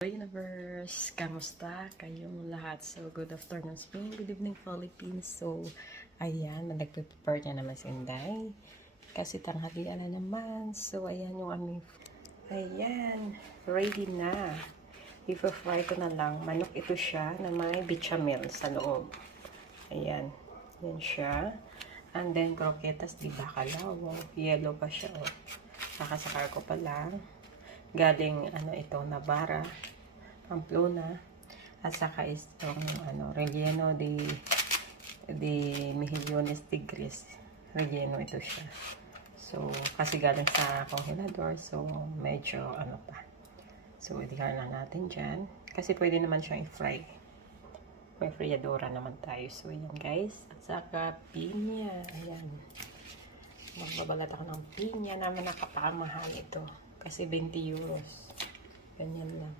Universe, kamusta kayong lahat? So, good afternoon Spain, good evening Philippines. So, ayan, nagpe-prepare na naman si Inday. Kasi tanghalian na naman. So, ayan yung aming, ayan, ready na. I-fry ko na lang. Manok ito siya na may bechamel sa loob. Ayan, yan siya. And then, croquetas, di ba kalaw? Yellow pa siya, oh. Kakasakar ko pa lang. Galing, ito, Navarra, Pamplona. At saka itong, relleno de mejillones tigres. Relleno ito siya. So, kasi galing sa congelador. So, medyo, pa. So, i-dihar na natin dyan. Kasi pwede naman siyang i-fry. May friadora naman tayo. So, ayan guys. At saka, pinya. Ayan. Magbabalat ako ng pinya naman, nakapakamahal ito. Kasi 20 euros. Ganyan lang.